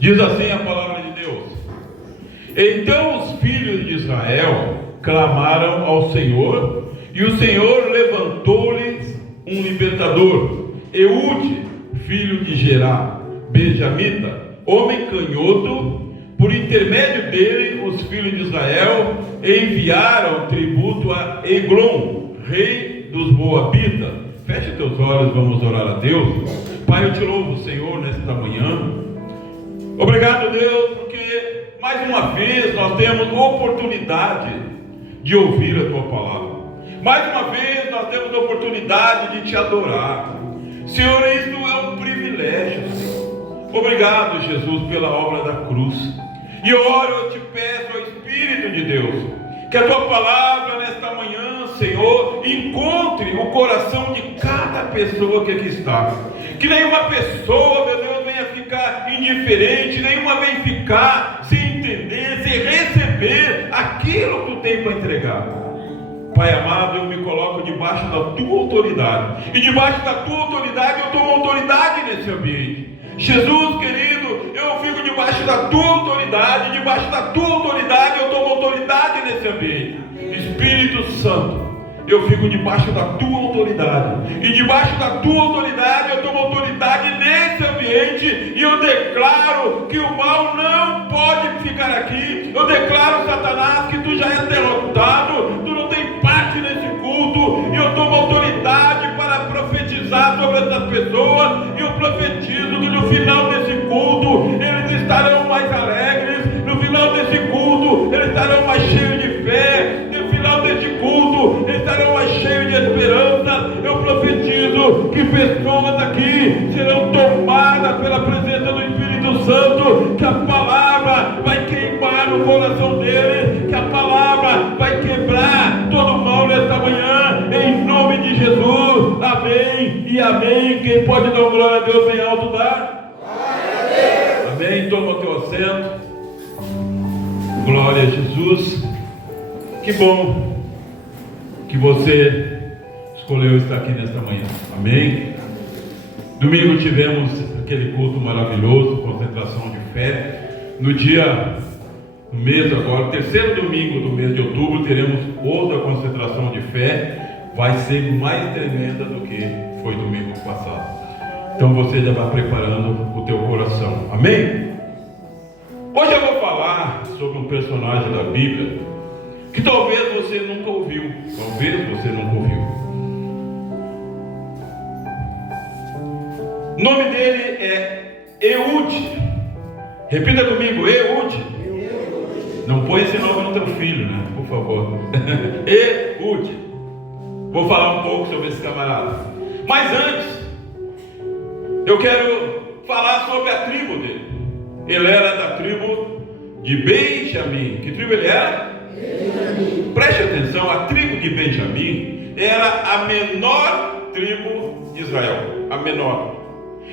Diz assim a palavra de Deus: então os filhos de Israel clamaram ao Senhor, e o Senhor levantou-lhes um libertador, Eude, filho de Gerá, benjamita, homem canhoto. Por intermédio dele, os filhos de Israel enviaram tributo a Eglon, rei dos Moabitas. Feche teus olhos, vamos orar a Deus. Pai, eu te louvo, Senhor, nesta manhã. Obrigado, Deus, porque mais uma vez nós temos oportunidade de ouvir a tua palavra. Mais uma vez nós temos a oportunidade de te adorar. Senhor, isso é um privilégio, Senhor. Obrigado, Jesus, pela obra da cruz. E eu oro, eu te peço, ó Espírito de Deus, que a tua palavra nesta manhã, Senhor, encontre o coração de cada pessoa que aqui está. Que nenhuma pessoa, meu Deus, venha ficar indiferente, nenhuma venha ficar sem entender, sem receber aquilo que tu tem para entregar. Pai amado, eu me coloco debaixo da tua autoridade. E debaixo da tua autoridade eu tomo autoridade nesse ambiente. Jesus querido, eu fico debaixo da tua autoridade. Debaixo da tua autoridade eu tomo autoridade nesse ambiente. Espírito Santo, eu fico debaixo da tua autoridade. E debaixo da tua autoridade eu tomo autoridade nesse ambiente. E eu declaro que o mal não pode ficar aqui. Eu declaro, Satanás, que tu já és derrotado. Tu não tem parte nesse culto. E eu tomo autoridade para profetizar sobre essas pessoas. E eu profetizo que no final desse culto eles estarão mais alegres. No final desse culto eles estarão mais cheios de fé. No final desse culto eles estarão mais cheios de esperança. Eu profetizo que pessoas aqui serão tomadas pela presença do Espírito Santo. Que a palavra vai queimar no coração deles. Que a palavra vai quebrar todo o mal nesta manhã. Em nome de Jesus. Amém e amém. Quem pode dar glória a Deus bem alto, dá? Amém. Toma o teu assento. Glória a Jesus. Que bom que você escolheu estar aqui nesta manhã. Amém. Domingo tivemos aquele culto maravilhoso, concentração de fé. No mês agora, terceiro domingo do mês de outubro, teremos outra concentração de fé. Vai ser mais tremenda do que foi domingo passado. Então você já vai preparando o teu coração. Amém? Hoje eu vou falar sobre um personagem da Bíblia que talvez você nunca ouviu. Talvez você nunca ouviu. O nome dele é Eude. Repita comigo, Eude. Não põe esse nome no teu filho, né? Por favor. Eude. Vou falar um pouco sobre esse camarada. Mas antes, eu quero falar sobre a tribo dele. Ele era da tribo de Benjamim. Que tribo ele era? Benjamim. Preste atenção, a tribo de Benjamim era a menor tribo de Israel. A menor.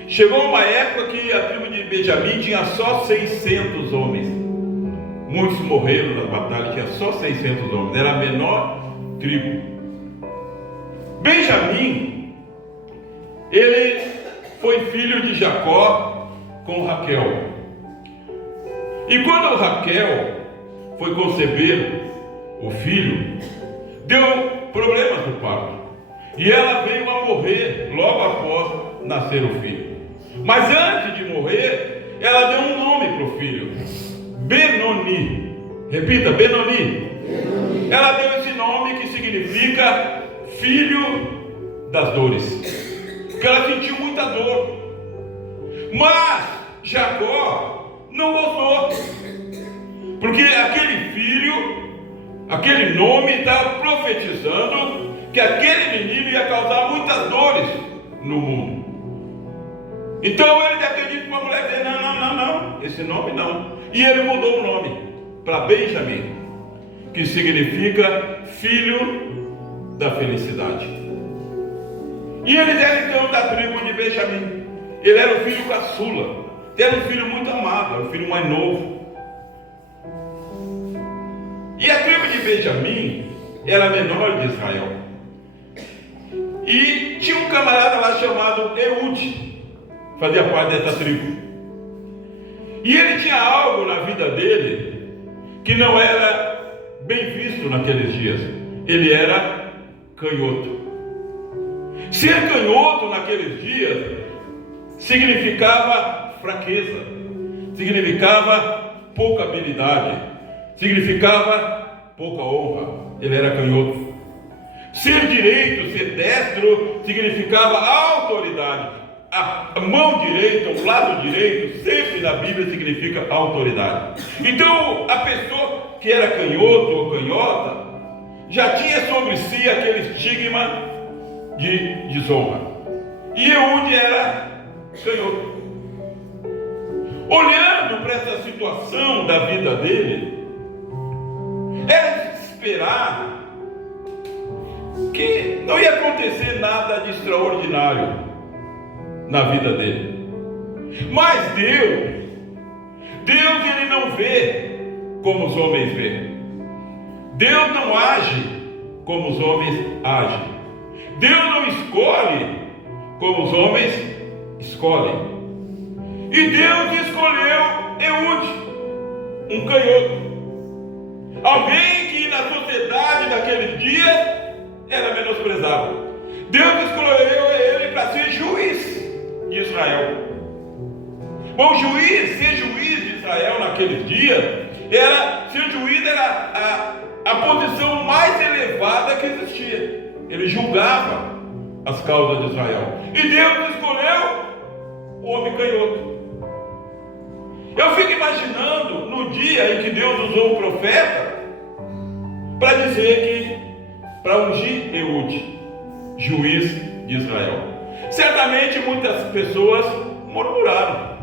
Chegou uma época que a tribo de Benjamim tinha só 600 homens. Muitos morreram na batalha, tinha só 600 homens. Era a menor tribo. Benjamim, ele foi filho de Jacó com Raquel. E quando Raquel foi conceber o filho, deu problemas no parto. E ela veio a morrer logo após nascer o filho. Mas antes de morrer, ela deu um nome para o filho: Benoni. Repita, Benoni. Ela deu esse nome que significa filho das dores, porque ela sentiu muita dor. Mas Jacó não gostou, porque aquele filho, aquele nome estava profetizando que aquele menino ia causar muitas dores no mundo. Então ele deve ter dito para a mulher dele: não, esse nome não. E ele mudou o nome para Benjamim, que significa filho da felicidade. E eles eram então da tribo de Benjamim. Ele era o filho caçula. Era um filho muito amado, era o filho mais novo. E a tribo de Benjamim era a menor de Israel. E tinha um camarada lá chamado Eude, fazia parte dessa tribo. E ele tinha algo na vida dele que não era bem visto naqueles dias. Ele era canhoto. Ser canhoto naqueles dias significava fraqueza, significava pouca habilidade, significava pouca honra. Ele era canhoto. Ser direito, ser destro, significava autoridade. A mão direita, o lado direito, sempre na Bíblia significa autoridade. Então, a pessoa que era canhoto ou canhota já tinha sobre si aquele estigma de desonra. E Eude era canhoto. Olhando para essa situação da vida dele, era de esperar que não ia acontecer nada de extraordinário na vida dele. Mas Deus ele não vê como os homens veem. Deus não age como os homens agem. Deus não escolhe como os homens escolhem. E Deus escolheu Eude, um canhoto, alguém que na sociedade daquele dia era menosprezado. Deus escolheu ele para ser juiz de Israel. Bom, ser juiz de Israel naqueles dias, ser juiz era a posição mais elevada que existia. Ele julgava as causas de Israel. E Deus escolheu o homem canhoto. Eu fico imaginando no dia em que Deus usou o profeta para dizer para ungir Eude, juiz de Israel. Certamente muitas pessoas murmuraram.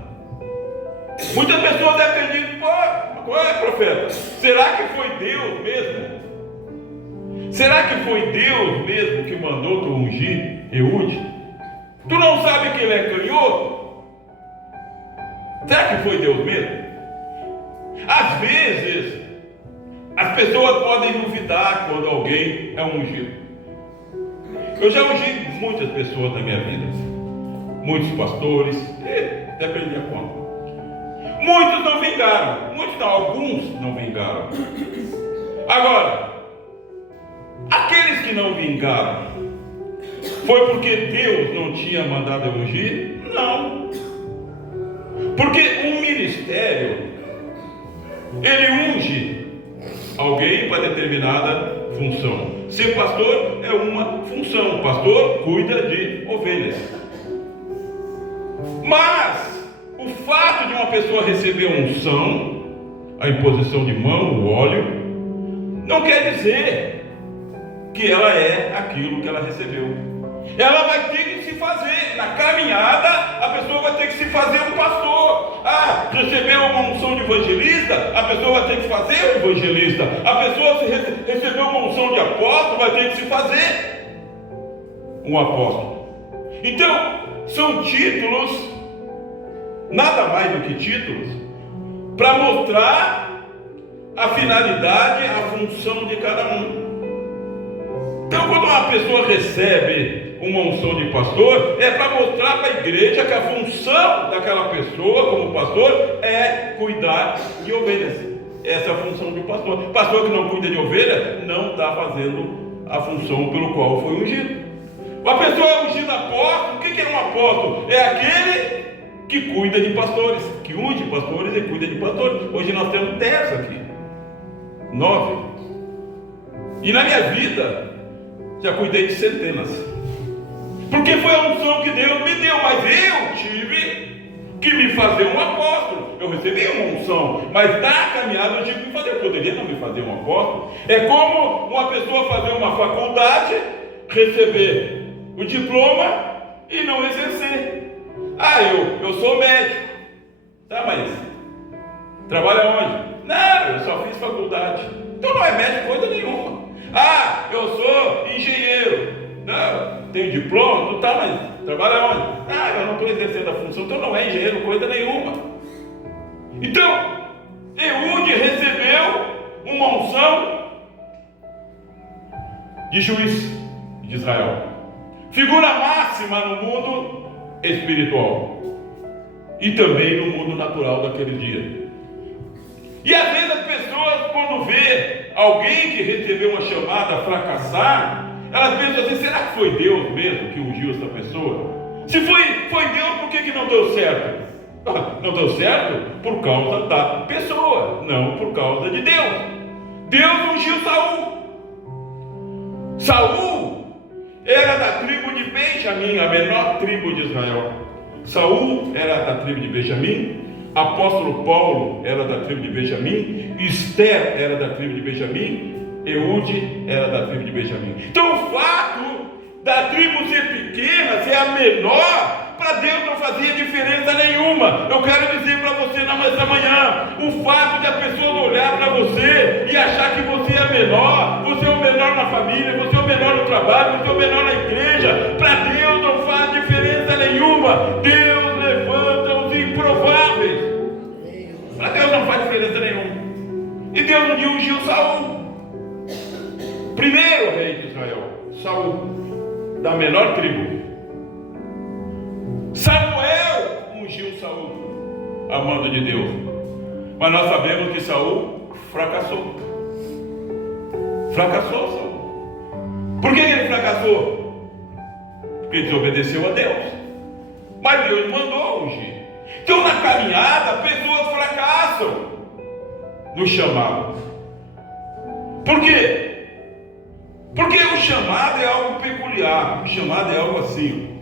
Muitas pessoas devem ter dito: qual é, profeta? Será que foi Deus mesmo? Será que foi Deus mesmo que mandou tu ungir Eude? Tu não sabe que ele é canhoto? Será que foi Deus mesmo? Às vezes, as pessoas podem duvidar quando alguém é ungido. Eu já ungi muitas pessoas na minha vida, muitos pastores, até perdi a conta. Muitos não vingaram, alguns não vingaram. Agora, aqueles que não vingaram, foi porque Deus não tinha mandado ungir? Não. Porque um ministério, ele unge alguém para determinada função. Ser pastor é uma função. O pastor cuida de ovelhas. Mas o fato de uma pessoa receber unção, a imposição de mão, o óleo, não quer dizer que ela é aquilo que ela recebeu. Ela vai ter que se fazer, na caminhada, a pessoa vai ter que se fazer um pastor. Recebeu uma unção de evangelista, a pessoa vai ter que fazer um evangelista. A pessoa recebeu uma unção de apóstolo, vai ter que se fazer um apóstolo. Então, são títulos, nada mais do que títulos, para mostrar a finalidade, a função de cada um. Então, quando uma pessoa recebe uma unção de pastor, é para mostrar para a igreja que a função daquela pessoa como pastor é cuidar de ovelhas. Essa é a função de um pastor. Pastor que não cuida de ovelha não está fazendo a função pelo qual foi ungido. A pessoa é ungida apóstolo. O que é um apóstolo? É aquele que cuida de pastores, que unge pastores e cuida de pastores. Hoje nós temos 10 aqui, 9. E na minha vida já cuidei de centenas. Porque foi a unção que Deus me deu, mas eu tive que me fazer um apóstolo. Eu recebi uma unção, mas na caminhada eu tive que me fazer. Eu poderia não me fazer um apóstolo. É como uma pessoa fazer uma faculdade, receber o diploma e não exercer. Eu sou médico. Tá, mas trabalha onde? Não, eu só fiz faculdade. Então não é médico coisa nenhuma. Eu sou engenheiro. Não, tenho diploma, não tá, mas trabalha onde? Eu não estou exercendo a função, então não é engenheiro coisa nenhuma. Então, Eude recebeu uma unção de juiz de Israel, figura máxima no mundo espiritual. e também no mundo natural daquele dia. E às vezes as pessoas, quando vê alguém que recebeu uma chamada a fracassar, elas pensam assim: será que foi Deus mesmo que ungiu essa pessoa? Se foi Deus, por que não deu certo? Não deu certo por causa da pessoa, não por causa de Deus. Deus ungiu Saul. Saul era da tribo de Benjamim, a menor tribo de Israel. Saul era da tribo de Benjamim. Apóstolo Paulo era da tribo de Benjamim. Esther era da tribo de Benjamim. Eude era da tribo de Benjamim. Então o fato da tribo ser pequena, ser a menor, para Deus não fazia diferença nenhuma. Eu quero dizer para você nessa manhã: o fato de a pessoa olhar para você e achar que você é menor, você é o menor na família, você é o menor no trabalho, você é o menor na igreja, para Deus não faz diferença nenhuma. Deus levanta os improváveis. Para Deus não faz diferença nenhuma. E Deus um dia ungiu Saul, primeiro rei de Israel. Saul, da menor tribo. Samuel ungiu Saul, amado de Deus. Mas nós sabemos que Saul fracassou. Fracassou Saul. Por que ele fracassou? Porque desobedeceu a Deus. Mas Deus mandou ungir. Então na caminhada, pessoas fracassam no chamado. Por quê? Porque o chamado é algo peculiar. O chamado é algo assim.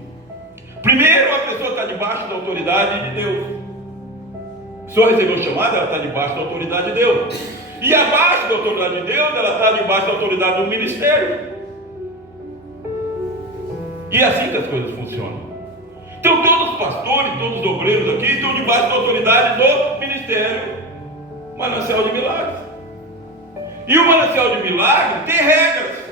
Primeiro, a pessoa está debaixo da autoridade de Deus. A pessoa recebeu o chamado, ela está debaixo da autoridade de Deus. E abaixo da autoridade de Deus, ela está debaixo da autoridade do ministério. E é assim que as coisas funcionam. Então todos os pastores, todos os obreiros aqui estão debaixo da autoridade do ministério. Manancial de Milagres. E o Manancial de Milagres tem regras.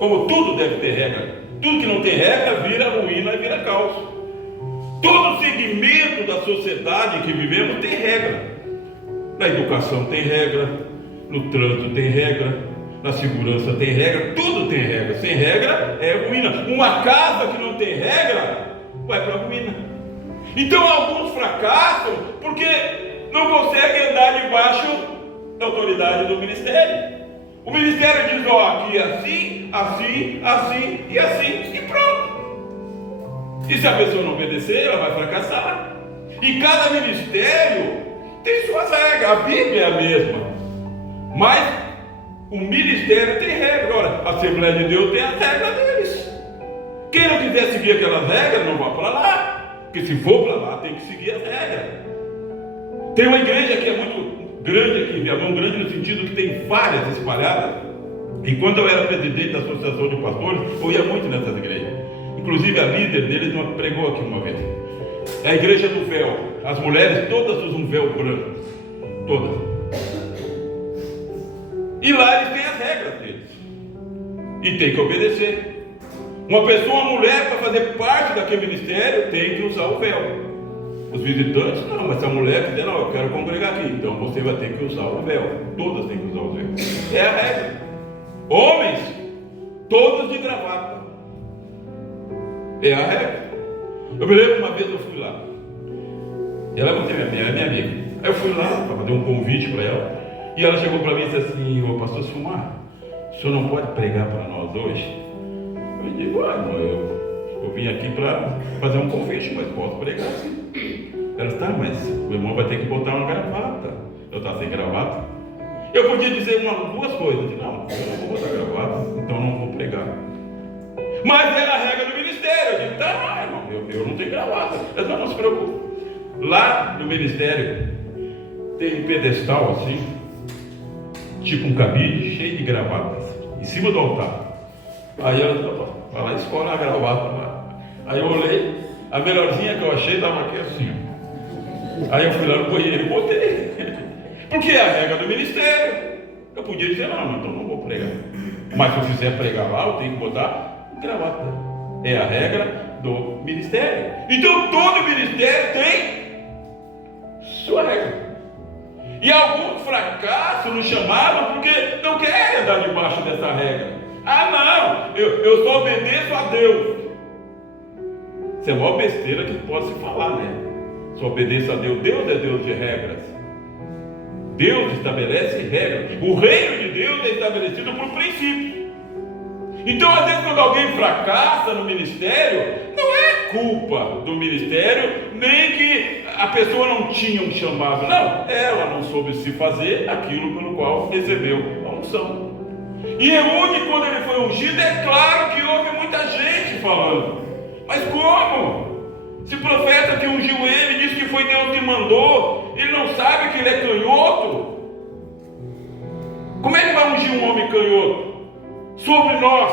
Como tudo deve ter regra. Tudo que não tem regra vira ruína e vira caos. Todo segmento da sociedade que vivemos tem regra. Na educação tem regra, no trânsito tem regra, na segurança tem regra, tudo tem regra. Sem regra é ruína. Uma casa que não tem regra vai para a ruína. Então alguns fracassam porque não conseguem andar debaixo da autoridade do ministério. O ministério diz: ó, aqui é assim, assim, assim e assim, e pronto. E se a pessoa não obedecer, ela vai fracassar. E cada ministério tem suas regras. A Bíblia é a mesma, mas o ministério tem regra. Ora, a Assembleia de Deus tem as regras deles. Quem não quiser seguir aquelas regras, não vá para lá. Porque se for para lá, tem que seguir as regras. Tem uma igreja que é muito grande aqui, Viamão, grande no sentido que tem várias espalhadas. E quando eu era presidente da associação de pastores, eu ia muito nessas igrejas. Inclusive a líder deles pregou aqui uma vez. É a igreja do véu. As mulheres todas usam um véu branco. Todas. E lá eles têm as regras deles. E tem que obedecer. Uma pessoa, uma mulher, para fazer parte daquele ministério, tem que usar o véu. Os visitantes, não, mas se a mulher quiser: não, eu quero congregar aqui, então você vai ter que usar o véu. Todas têm que usar o véu. É a regra. Homens, todos de gravata. É a regra. Eu me lembro, uma vez eu fui lá. Ela é minha amiga. Aí eu fui lá para fazer um convite para ela. E ela chegou para mim e disse assim: ô pastor Silmar, o senhor não pode pregar para nós hoje? Eu digo: eu vim aqui para fazer um convite, mas posso pregar sim. Ela disse: tá, mas o irmão vai ter que botar uma gravata. Eu estava sem gravata. Eu podia dizer duas coisas. Eu disse: não, eu não vou botar gravata, então não vou pregar. Mas era a regra do ministério. Eu disse: tá, irmão, eu não tenho gravata. Ela disse: não se preocupe. Lá no ministério tem um pedestal assim, tipo um cabide cheio de gravatas, em cima do altar. Aí ela disse: vai lá, escolhe a gravata lá. Aí eu olhei, a melhorzinha que eu achei estava aqui assim. Aí eu fui lá no banheiro e botei. Porque é a regra do ministério. Eu podia dizer: não, então não vou pregar. Mas se eu quiser pregar lá, eu tenho que botar gravata. É a regra do ministério. Então todo ministério tem sua regra. E alguns fracassam no chamado porque não querem andar debaixo dessa regra. Ah, não, eu só obedeço a Deus. Isso é a maior besteira que pode se falar, né? Só obedeça a Deus. Deus é Deus de regras. Deus estabelece regras. O reino de Deus é estabelecido por princípios. Então, às vezes, quando alguém fracassa no ministério, não é culpa do ministério, nem que a pessoa não tinha um chamado. Não, ela não soube se fazer aquilo pelo qual recebeu a unção. E Eude, quando ele foi ungido, é claro que houve muita gente falando. Mas como? Se o profeta que ungiu ele disse que foi Deus que mandou, ele não sabe que ele é canhoto? Como é que vai ungir um homem canhoto? Sobre nós,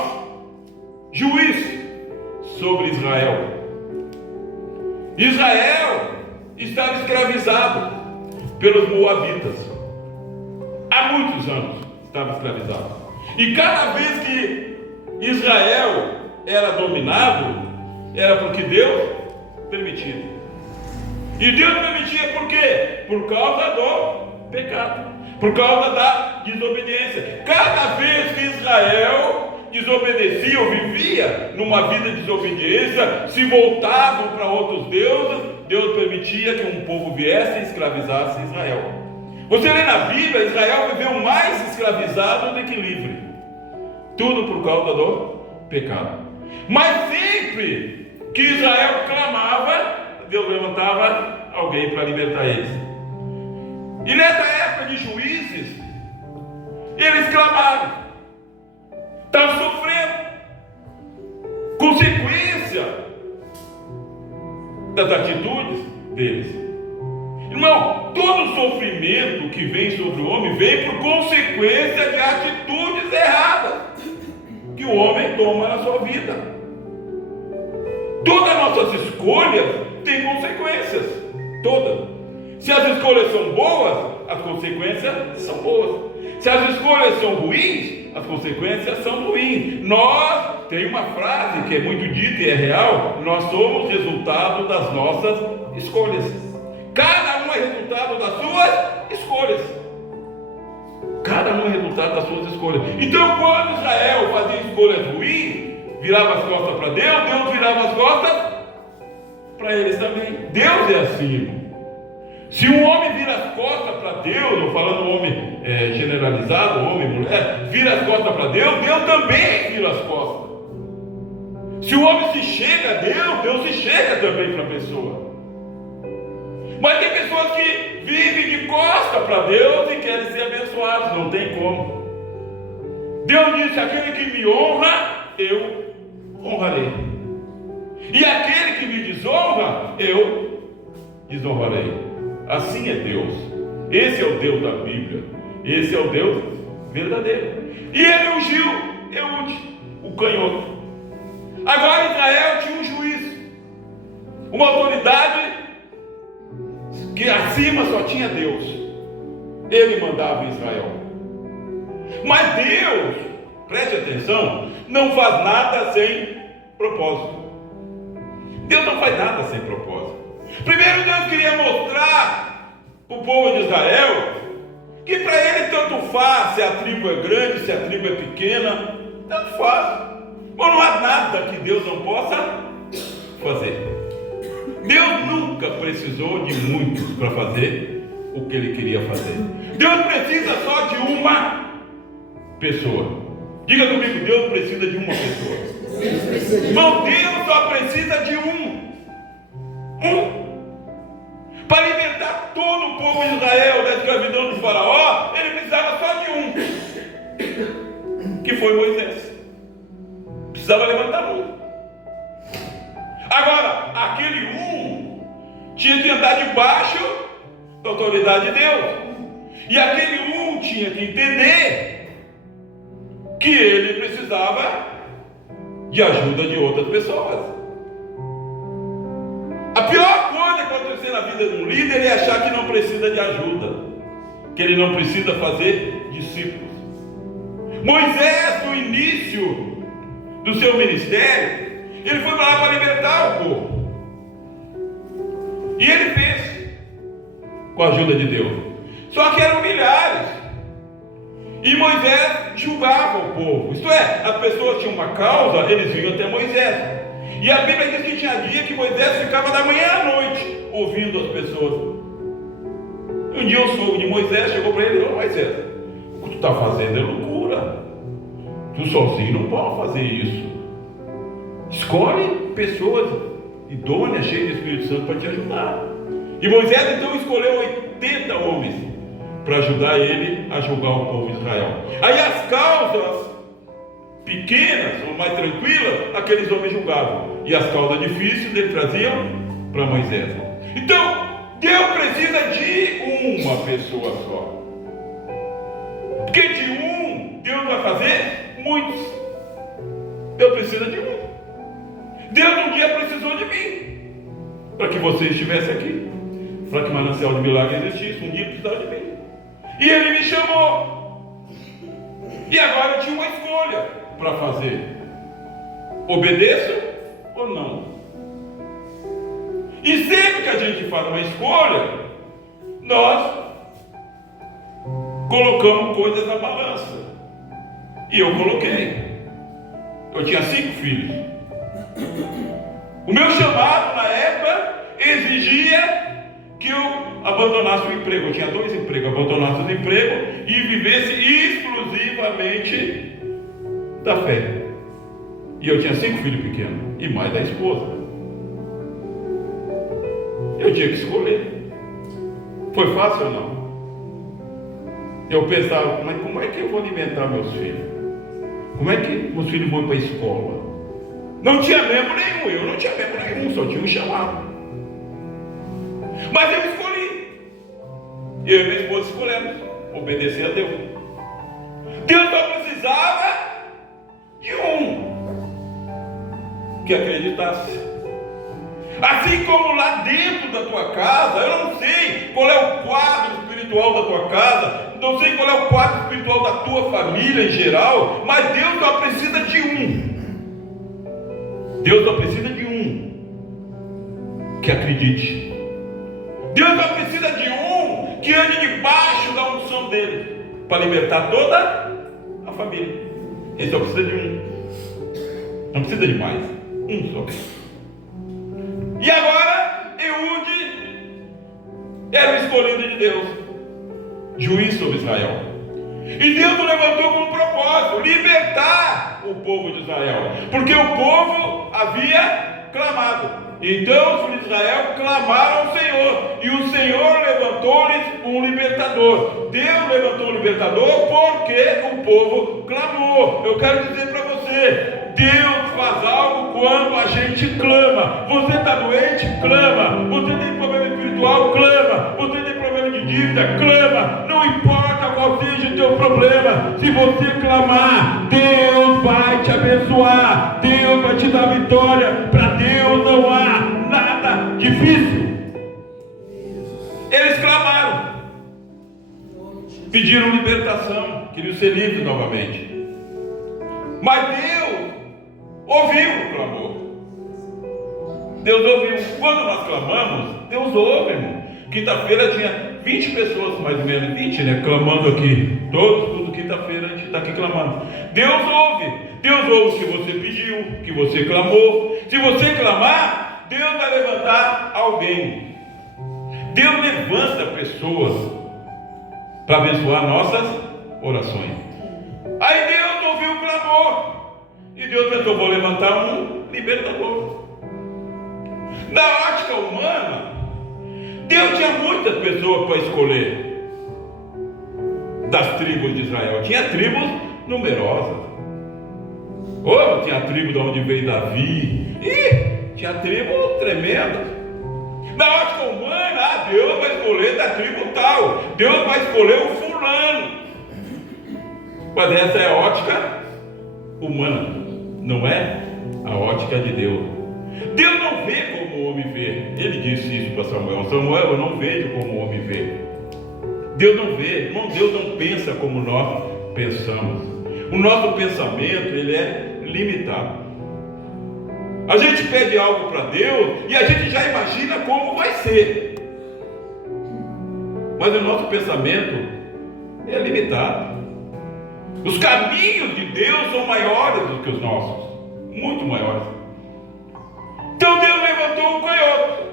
juiz sobre Israel. Israel estava escravizado pelos moabitas. Há muitos anos estava escravizado. E cada vez que Israel era dominado, era porque Deus permitia. E Deus permitia por quê? Por causa do pecado. Por causa da desobediência. Cada vez que Israel desobedecia ou vivia numa vida de desobediência, se voltavam para outros deuses, Deus permitia que um povo viesse e escravizasse Israel. Você lê na Bíblia, Israel viveu mais escravizado do que livre. Tudo por causa do pecado. Mas sempre que Israel clamava, Deus levantava alguém para libertar eles. E nessa época de juízes, eles clamaram, estavam sofrendo consequência das atitudes deles. Irmão, todo sofrimento que vem sobre o homem vem por consequência de atitudes erradas que o homem toma na sua vida. Todas as nossas escolhas têm consequências, todas. Se as escolhas são boas, as consequências são boas. Se as escolhas são ruins, as consequências são ruins. Nós, tem uma frase que é muito dita e é real, nós somos resultado das nossas escolhas. Cada um é resultado das suas escolhas. Cada um é resultado das suas escolhas. Então, quando Israel fazia escolhas ruins, virava as costas para Deus, Deus virava as costas para eles também. Deus é assim, irmão. Se um homem vira as costas para Deus, não falando homem generalizado, homem e mulher, vira as costas para Deus, Deus também vira as costas. Se o homem se chega a Deus, Deus se chega também para a pessoa. Mas tem pessoas que vivem de costas para Deus e querem ser abençoados, não tem como. Deus disse: aquele que me honra, eu honrarei. E aquele que me desonra, eu desonrarei. Assim é Deus. Esse é o Deus da Bíblia. Esse é o Deus verdadeiro. E ele ungiu Eude, o canhoto. Agora Israel tinha um juiz, uma autoridade que acima só tinha Deus. Ele mandava em Israel. Mas Deus, preste atenção, não faz nada sem propósito. Deus não faz nada sem propósito. Primeiro, Deus queria mostrar para o povo de Israel que para ele tanto faz se a tribo é grande, se a tribo é pequena, tanto faz. Mas não há nada que Deus não possa fazer. Deus nunca precisou de muitos para fazer o que ele queria fazer. Deus precisa só de uma pessoa. Diga comigo, Deus precisa de uma pessoa. Irmão, Deus só precisa de um. Para libertar todo o povo de Israel da escravidão do faraó, ele precisava só de um, que foi Moisés. Precisava levantar a mão. Agora, aquele tinha que andar debaixo da autoridade de Deus. E aquele tinha que entender que ele precisava de ajuda de outras pessoas. A pior coisa que acontecer na vida de um líder é achar que não precisa de ajuda, que ele não precisa fazer discípulos. Moisés, no início do seu ministério, ele foi para lá para libertar o povo. E ele fez, com a ajuda de Deus. Só que eram milhares. E Moisés julgava o povo. Isto é, as pessoas tinham uma causa, eles vinham até Moisés. E a Bíblia diz que tinha dia que Moisés ficava da manhã à noite ouvindo as pessoas. Um dia o sogro de Moisés chegou para ele: ô Moisés, o que tu está fazendo é loucura. Tu sozinho não pode fazer isso. Escolhe pessoas idôneas, cheias de Espírito Santo para te ajudar. E Moisés então escolheu 80 homens para ajudar ele a julgar o povo de Israel. Aí as causas pequenas ou mais tranquilas, aqueles homens julgavam. E as causas difíceis eles traziam para Moisés. Então, Deus precisa de uma pessoa só. Porque de um, Deus vai fazer muitos. Deus precisa de um. Deus um dia precisou de mim, para que você estivesse aqui, para que o Manancial de Milagre existisse. Um dia precisava de mim. E Ele me chamou. E agora eu tinha uma escolha para fazer: obedeço ou não? E sempre que a gente faz uma escolha, nós colocamos coisas na balança. E eu coloquei. Eu tinha 5 filhos. O meu chamado na época exigia que eu abandonasse o emprego. Eu tinha 2 empregos. Abandonasse o emprego e vivesse exclusivamente da fé. E eu tinha 5 filhos pequenos e mais da esposa. Eu tinha que escolher. Foi fácil ou não? Eu pensava: mas como é que eu vou alimentar meus filhos? Como é que meus filhos vão para a escola? Não tinha membro nenhum, eu não tinha membro nenhum, só tinha um chamado. Mas eu escolhi. Eu e minha esposa escolhemos obedecer a Deus. Deus só precisava de um que acreditasse. Assim como lá dentro da tua casa, eu não sei qual é o quadro espiritual da tua casa, não sei qual é o quadro espiritual da tua família em geral, mas Deus só precisa de um. Deus só precisa de um que acredite. Deus só precisa de um que ande debaixo da unção dele para libertar toda a família. Ele só precisa de um. Não precisa de mais. Um só. E agora, Eude era o escolhido de Deus, juiz sobre Israel. E Deus o levantou com um propósito: libertar o povo de Israel, porque o povo havia clamado. Então os filhos de Israel clamaram ao Senhor, e o Senhor levantou-lhes um libertador. Deus levantou um libertador porque o povo clamou. Eu quero dizer para você: Deus faz algo quando a gente clama. Você está doente? Clama. Você tem problema espiritual? Clama. Você tem problema de dívida? Clama. Não importa qual seja o teu problema, se você clamar, Deus vai te abençoar. Deus vai te dar vitória. Para Deus não há nada difícil. Eles clamaram, pediram libertação, queriam ser livres novamente. Mas Deus ouviu o clamor. Deus ouviu. Quando nós clamamos, Deus ouve, irmão. Quinta-feira tinha 20 pessoas, mais ou menos 20, né? Clamando aqui. Tudo quinta-feira a gente está aqui clamando. Deus ouve. Deus ouve o que você pediu, o que você clamou. Se você clamar, Deus vai levantar alguém. Deus levanta pessoas para abençoar nossas orações. Aí Deus ouviu o clamor. E Deus pensou: vou levantar um libertador. Na ótica humana, Deus tinha muitas pessoas para escolher das tribos de Israel. Tinha tribos numerosas. Tinha a tribo de onde veio Davi. Tinha tribo tremenda. Na ótica humana, Deus vai escolher da tribo tal. Deus vai escolher o fulano. Mas essa é a ótica humana, não é a ótica de Deus. Deus não vê como o homem vê. Ele disse isso para Samuel: Samuel, eu não vejo como o homem vê. Deus não vê, irmão. Deus não pensa como nós pensamos. O nosso pensamento, ele é limitado. A gente pede algo para Deus e a gente já imagina como vai ser. Mas o nosso pensamento é limitado. Os caminhos de Deus são maiores do que os nossos, muito maiores. Então Deus levantou um canhoto.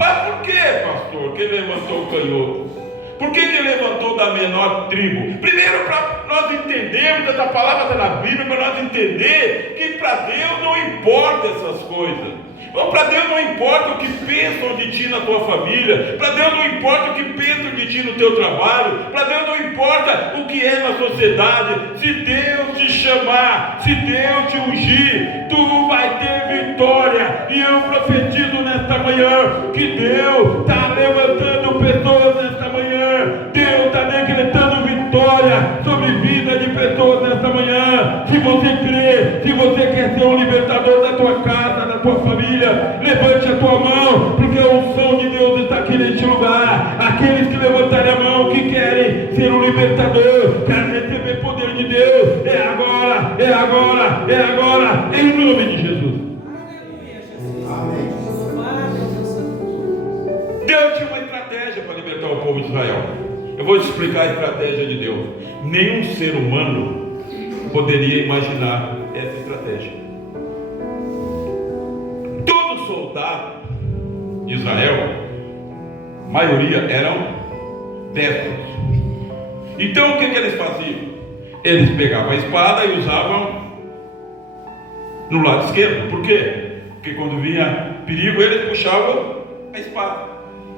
Mas por que, pastor, que ele levantou o canhoto? Por que ele levantou da menor tribo? Primeiro, para nós entendermos, essa palavra está na Bíblia, para nós entender que para Deus não importa essas coisas. Para Deus não importa o que pensam de ti na tua família. Para Deus não importa o que pensam de ti no teu trabalho. Para Deus não importa o que é na sociedade. Se Deus te chamar, se Deus te ungir, tu vai ter vitória. E eu profetizo nesta manhã que Deus está levantando pessoas nesta manhã. Deus está decretando vitória sobre a vida de pessoas nesta manhã. Se você crê, se você quer ser um libertador da tua casa, da tua família, levante a tua mão, porque a unção de Deus está aqui neste lugar. Aqueles que levantarem a mão, que querem ser um libertador, querem receber poder de Deus, é agora, é agora, é agora, em nome de Jesus. Amém. Deus tinha uma estratégia para libertar o povo de Israel. Eu vou te explicar a estratégia de Deus. Nenhum ser humano poderia imaginar essa estratégia. Todo soldado de Israel, a maioria eram destros. Então o que eles faziam? Eles pegavam a espada e usavam no lado esquerdo. Por quê? Porque quando vinha perigo, eles puxavam a espada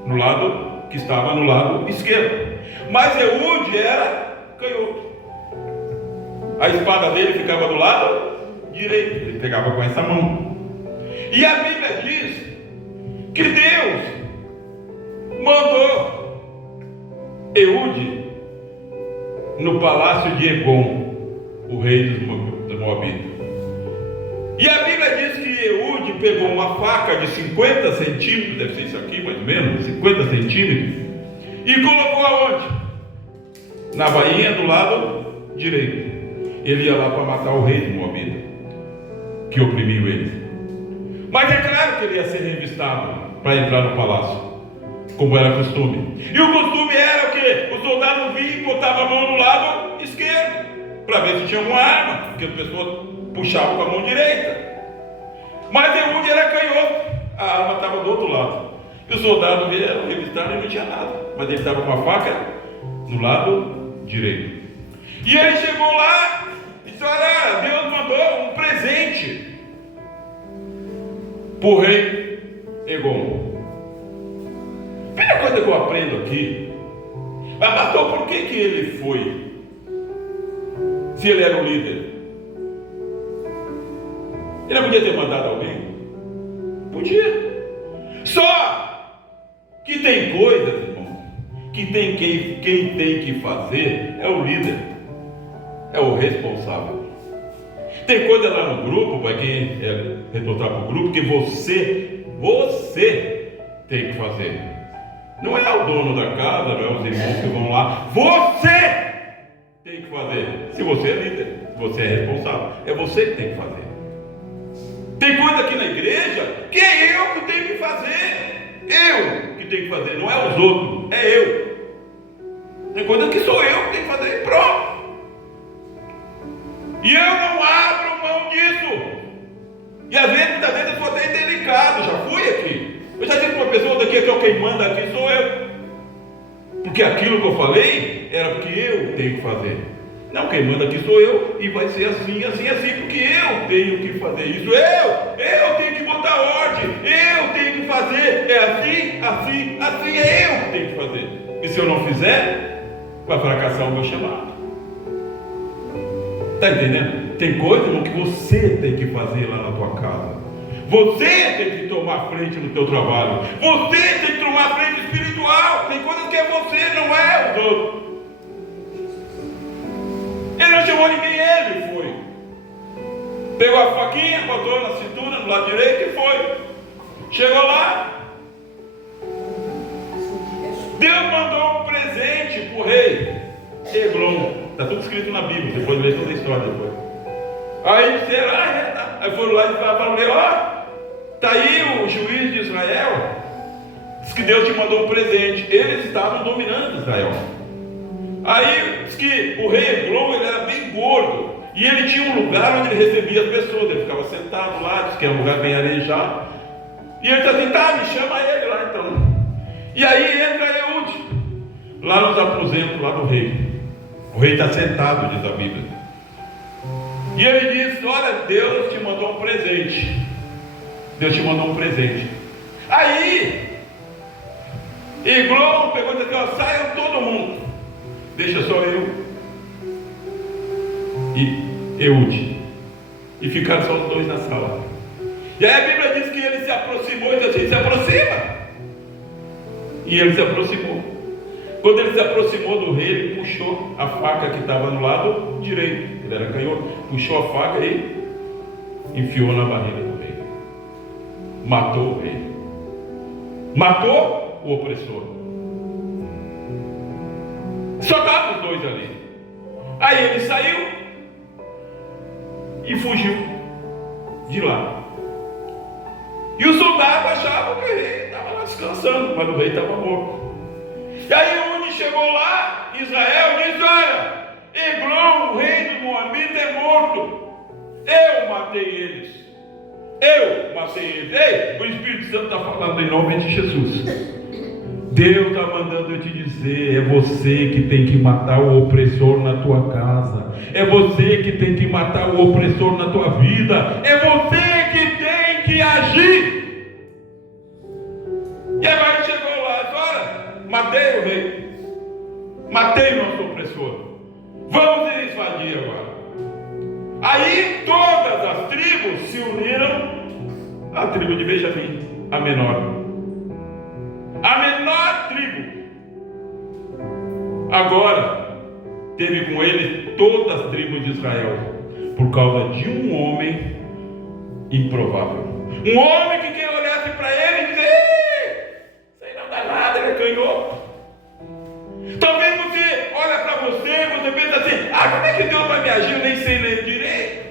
no lado que estava no lado esquerdo. Mas Eude era canhoto. A espada dele ficava do lado direito. Ele pegava com essa mão. E a Bíblia diz que Deus mandou Eude no palácio de Egon, o rei dos Moabitas. E a Bíblia diz que Eude pegou uma faca de 50 centímetros, deve ser isso aqui mais ou menos, 50 centímetros, e colocou aonde? Na bainha do lado direito. Ele ia lá para matar o rei dos Moabitas, que oprimiu eles. Mas é claro que ele ia ser revistado para entrar no palácio, como era costume. E o costume era o quê? O soldado vinha e botava a mão no lado esquerdo, para ver se tinha alguma arma, porque as pessoas puxavam com a mão direita. Mas Eude era canhoto, a arma estava do outro lado. E o soldado veio revistar e não tinha nada, mas ele estava com a faca no lado direito. E ele chegou lá e disse: olha, Deus mandou um presente para o rei Egon. Primeira coisa que eu aprendo aqui, mas pastor, por que ele foi? Se ele era o líder, ele não podia ter mandado alguém? Podia. Só que tem coisas, irmão, que tem quem tem que fazer é o líder, é o responsável. Tem coisa lá no grupo, para quem retornar para o grupo, que você tem que fazer. Não é o dono da casa, não é os irmãos que vão lá. Você tem que fazer. Se você é líder, você é responsável. É você que tem que fazer. Tem coisa aqui na igreja que é eu que tenho que fazer. Eu que tenho que fazer, não é os outros, é eu. Tem coisa que sou eu que tenho que fazer e pronto. E eu não abro mão disso. E às vezes, muitas vezes eu sou até indelicado, já fui aqui. Eu já disse para uma pessoa daqui que quem manda aqui sou eu. Porque aquilo que eu falei era porque eu tenho que fazer. Não, quem manda aqui sou eu, e vai ser assim, assim, assim, porque eu tenho que fazer isso. Eu tenho que botar ordem, eu tenho que fazer. É assim, assim, assim, é eu que tenho que fazer. E se eu não fizer, vai fracassar o meu chamado. Está entendendo? Tem coisa, irmão, que você tem que fazer lá na tua casa. Você tem que tomar frente no teu trabalho. Você tem que tomar frente espiritual. Tem coisas que é você, não é os outros. Ele não chamou ninguém, ele foi. Pegou a faquinha, botou na cintura, no lado direito e foi. Chegou lá. Deus mandou um presente para o rei Eglon. Está tudo escrito na Bíblia, depois lê toda a história depois. Aí disseram, aí foram lá e falaram, está aí o juiz de Israel. Diz que Deus te mandou um presente. Eles estavam dominando Israel. Aí diz que o rei Eglon, ele era bem gordo. E ele tinha um lugar onde ele recebia as pessoas. Ele ficava sentado lá, diz que era um lugar bem arejado. E ele está assim, tá, me chama ele lá então. E aí entra Eude, lá nos aposentos lá do rei. O rei está sentado, diz a Bíblia. E ele diz, olha, Deus te mandou um presente. Deus te mandou um presente. Aí, Eglon pegou e disse, ó, saiam todo mundo. Deixa só eu e Eude. E ficaram só os dois na sala. E aí a Bíblia diz que ele se aproximou e disse assim, se aproxima. E ele se aproximou. Quando ele se aproximou do rei, ele puxou a faca que estava no lado direito. Ele era canhoto. Puxou a faca e enfiou na barriga do rei. Matou o rei. Matou o opressor. Só estavam os dois ali. Aí ele saiu e fugiu de lá. E os soldados achavam que o rei estava lá descansando, mas o rei estava morto. E aí onde chegou lá, Israel disse, olha, Eglon, o rei do Moabita, é morto. Eu matei eles. Eu matei eles. Ei, o Espírito Santo está falando em nome de Jesus. Deus está mandando eu te dizer, é você que tem que matar o opressor na tua casa. É você que tem que matar o opressor na tua vida. É você que tem que agir. E agora ele chegou lá e disse, olha, matei o rei. Matei o nosso opressor. Vamos invadir agora. Aí todas as tribos se uniram à tribo de Benjamim, a menor. A menor tribo. Agora teve com ele todas as tribos de Israel, por causa de um homem improvável. Um homem que quem olhasse para ele e dizia, isso aí não dá nada, ele é canhoto. Talvez você olha para você pensa assim, como é que Deus vai me agir? Eu nem sei ler direito.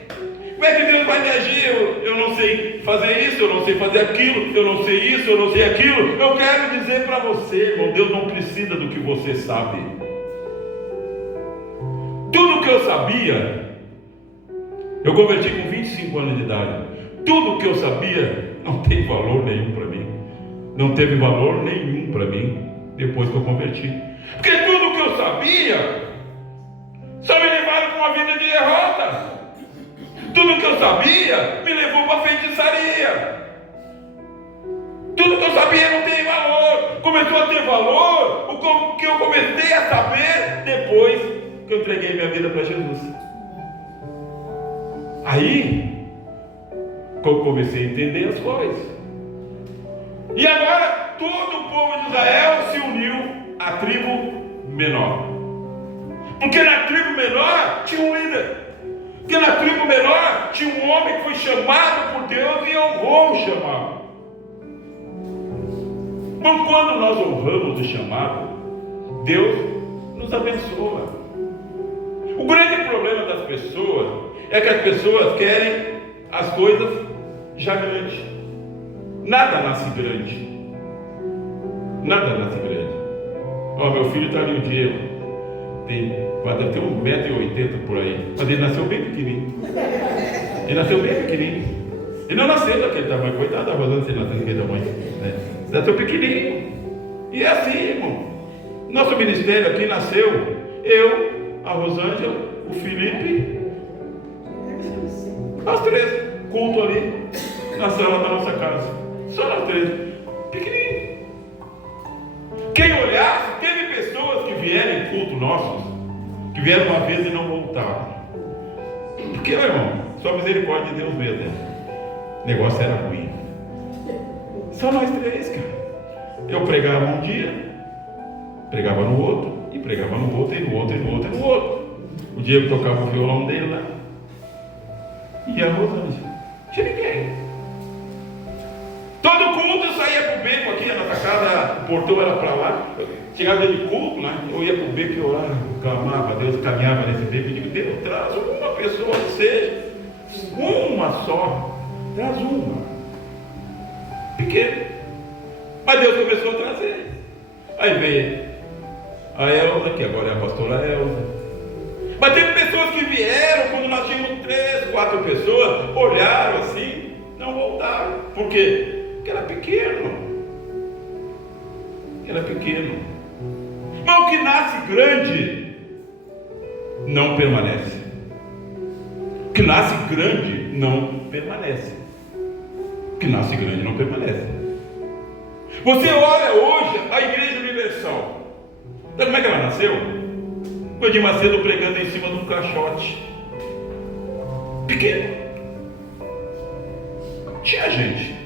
Como é que Deus vai me agir? Eu não sei fazer isso, eu não sei fazer aquilo, eu não sei isso, eu não sei aquilo. Eu quero dizer para você, irmão, Deus não precisa do que você sabe. Tudo que eu sabia, eu converti com 25 anos de idade. Tudo que eu sabia não tem valor nenhum para mim. Não teve valor nenhum para mim depois que eu converti. Porque tudo que eu sabia só me levaram para uma vida de derrota. Tudo que eu sabia me levou para a feitiçaria. Tudo que eu sabia não tem valor. Começou a ter valor o que eu comecei a saber depois que eu entreguei minha vida para Jesus. Aí que eu comecei a entender as coisas. E agora todo o povo de Israel se uniu à tribo menor. Porque na tribo menor tinha um líder. Porque na tribo menor tinha um homem que foi chamado por Deus e honrou o chamado. Então, quando nós honramos o chamado, Deus nos abençoa. O grande problema das pessoas é que as pessoas querem as coisas já grandes. Nada nasce grande. Nada nasce grande. Meu filho está ali um dia. Deve ter 1,80 m por aí. Mas ele nasceu bem pequenininho. Ele nasceu bem pequenininho. Ele não nasceu daquele tamanho. Coitado da Rosângela, se ele nasceu daquele tamanho, né? Ele nasceu pequenininho. E é assim, irmão. Nosso ministério aqui nasceu eu, a Rosângela, o Felipe, nós três. Culto ali na sala da nossa casa. Só nós três. Pequenininho. Quem olhasse, teve pessoas que vieram em culto nossos, que vieram uma vez e não voltaram. Porque, meu irmão, só misericórdia de Deus mesmo, né? O negócio era ruim. Só nós três, cara. Eu pregava um dia, pregava no outro, e pregava no outro, e no outro, e no outro, e no outro. O Diego tocava o violão dele lá. E a Rosângela. Tinha ninguém. Todo culto eu saía pro beco aqui na nossa casa, o portão era para lá. Chegava de culto, né? Eu ia pro beco e eu clamava, Deus caminhava nesse beco e digo, Deus, traz uma pessoa que seja, uma só, traz uma. Pequeno. Mas Deus começou a trazer. Aí veio a Elza, que agora é a pastora Elza. Mas teve pessoas que vieram, quando nós tínhamos 3, 4 pessoas, olharam assim, não voltaram. Por quê? Porque era pequeno. Era pequeno. Mas o que nasce grande não permanece. O que nasce grande não permanece. O que nasce grande não permanece. Você olha hoje a Igreja Universal. Sabe como é que ela nasceu? O Edir Macedo pregando em cima de um caixote. Pequeno. Tinha gente.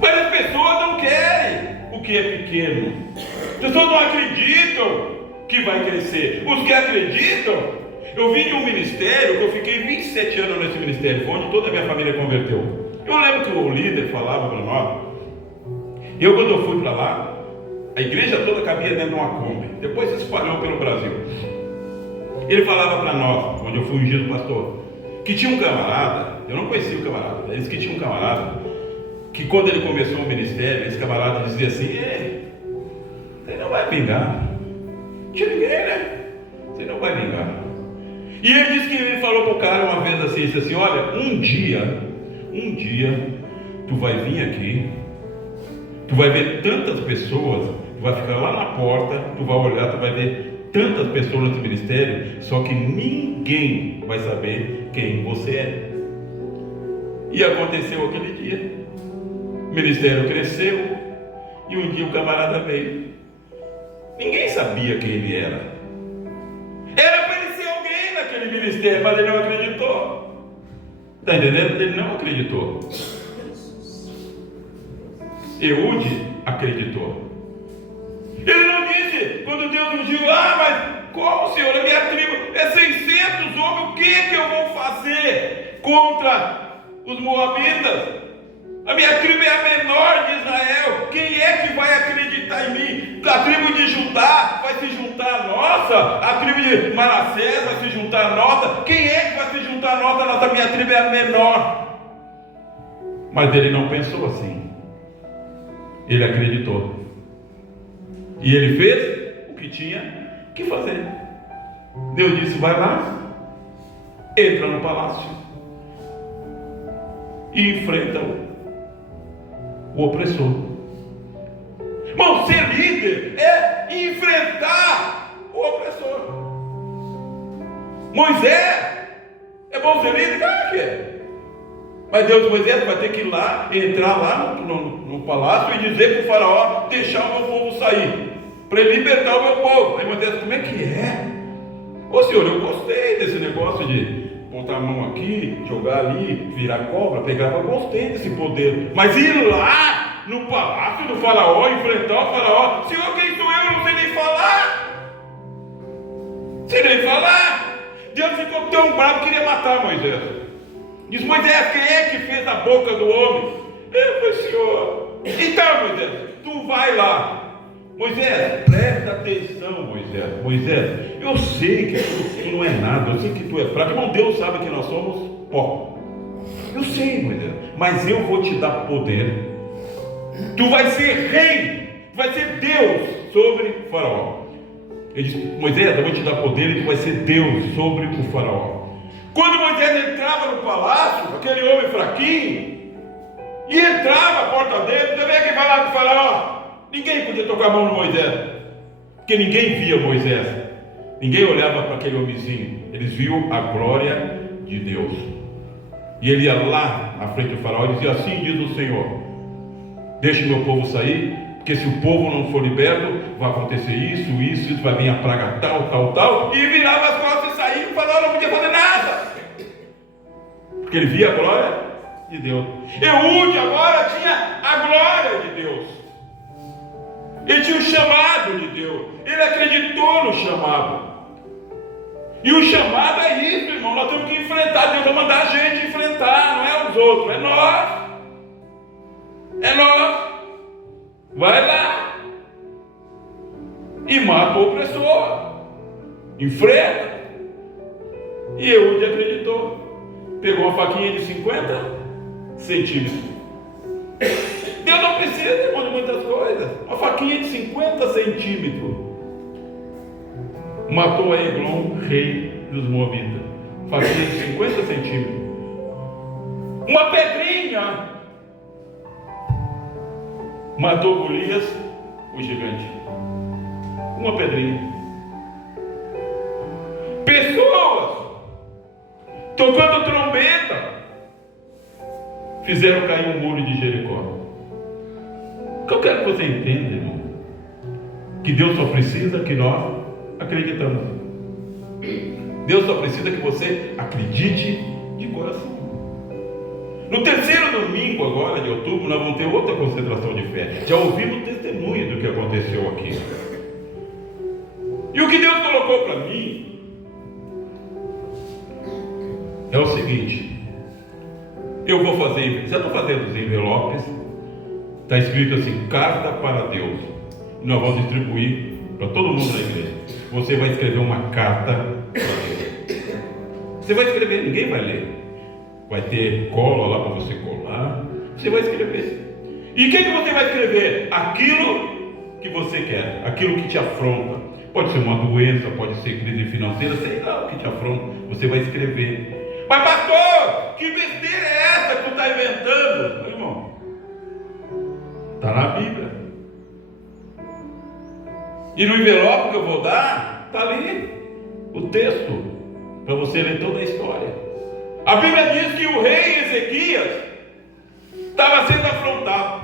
Mas as pessoas não querem o que é pequeno. As pessoas não acreditam que vai crescer. Os que acreditam. Eu vim de um ministério que eu fiquei 27 anos nesse ministério, foi onde toda a minha família converteu. Eu lembro que o líder falava para nós. Eu, quando eu fui para lá, a igreja toda cabia dentro de uma Kombi. Depois se espalhou pelo Brasil. Ele falava para nós, onde eu fui ungido pastor, que tinha um camarada. Eu não conhecia o camarada. Ele disse que tinha um camarada que quando ele começou o ministério, esse camarada dizia assim: você não vai vingar. Não tinha ninguém, né? Você não vai vingar. E ele disse que ele falou para o cara uma vez assim, disse assim: olha, um dia, tu vai vir aqui, tu vai ver tantas pessoas, tu vai ficar lá na porta, tu vai olhar, tu vai ver tantas pessoas nesse ministério, só que ninguém vai saber quem você é. E aconteceu aquele dia. O ministério cresceu e um dia o camarada veio. Ninguém sabia quem ele era. Era para ele ser alguém naquele ministério, mas ele não acreditou. Está entendendo? Ele não acreditou. Eude acreditou. Ele não disse, quando Deus ungiu: mas como, Senhor, a minha tribo é 600 homens, o que eu vou fazer contra os moabitas? A minha tribo é a menor de Israel. Quem é que vai acreditar em mim? A tribo de Judá vai se juntar à nossa? A tribo de Manassés vai se juntar à nossa? Quem é que vai se juntar à nossa? Nossa, minha tribo é a menor. Mas ele não pensou assim. Ele acreditou. E ele fez o que tinha que fazer. Deus disse: vai lá, entra no palácio e enfrenta o opressor. Irmão, ser líder é enfrentar o opressor. Moisés, é bom ser líder? Claro que é. Mas Moisés vai ter que ir lá, entrar lá no palácio e dizer para o faraó deixar o meu povo sair, para ele libertar o meu povo. Aí Moisés: como é que é? Ô Senhor, eu gostei desse negócio de botar a mão aqui, jogar ali, virar cobra, pegar. Eu gostei desse poder. Mas ir lá no palácio do faraó, enfrentar o faraó: Senhor, quem sou eu? Eu não sei nem falar. Sei nem falar. Deus ficou tão bravo que queria matar Moisés. Diz: Moisés, quem é que fez a boca do homem? Eu falei: Senhor. Então, Moisés, tu vai lá. Moisés, presta atenção, Moisés. Moisés, eu sei que tu não é nada, eu sei que tu é fraco. Irmão, Deus sabe que nós somos pó. Eu sei, Moisés, mas eu vou te dar poder. Tu vai ser rei, tu vai ser Deus sobre o faraó. Ele disse: Moisés, eu vou te dar poder e tu vai ser Deus sobre o faraó. Quando Moisés entrava no palácio, aquele homem fraquinho, e entrava a porta dele, você vê que vai lá com o faraó. Ninguém podia tocar a mão no Moisés, porque ninguém via Moisés. Ninguém olhava para aquele homenzinho. Eles viam a glória de Deus. E ele ia lá na frente do faraó e dizia: assim diz o Senhor: deixe meu povo sair, porque se o povo não for liberto, vai acontecer isso, vai vir a praga tal. E virava as costas e saía. O faraó não podia fazer nada, porque ele via a glória de Deus. Eude agora tinha a glória de Deus. Ele tinha o chamado de Deus. Ele acreditou no chamado. E o chamado é isso, irmão. Nós temos que enfrentar. Deus vai mandar a gente enfrentar. Não é os outros, é nós. É nós. Vai lá e mata o opressor. Enfrenta. E Eude acreditou. Pegou uma faquinha de 50 centímetros. Deus não precisa, irmão, de muitas coisas. Uma faquinha de 50 centímetros. Matou a Eglon, rei dos Moabitas. Faquinha de 50 centímetros. Uma pedrinha matou Golias, o gigante. Uma pedrinha. Pessoas tocando trombeta fizeram cair o muro de Jericó. O que eu quero que você entenda, irmão, que Deus só precisa que nós acreditamos. Deus só precisa que você acredite de coração. No terceiro domingo agora de outubro, nós vamos ter outra concentração de fé. Já ouvimos o testemunho do que aconteceu aqui. E o que Deus colocou para mim é o seguinte: eu vou fazer, já estou fazendo os envelopes, está escrito assim, carta para Deus, e nós vamos distribuir para todo mundo da igreja. Você vai escrever uma carta para Deus. Você vai escrever, ninguém vai ler. Vai ter cola lá para você colar. Você vai escrever. E o que você vai escrever? Aquilo que você quer, aquilo que te afronta. Pode ser uma doença, pode ser crise financeira, sei lá o que te afronta. Você vai escrever. Mas pastor, que besteira é essa que tu está inventando? Meu irmão, está na Bíblia. E no envelope que eu vou dar, está ali o texto, para você ler toda a história. A Bíblia diz que o rei Ezequias estava sendo afrontado.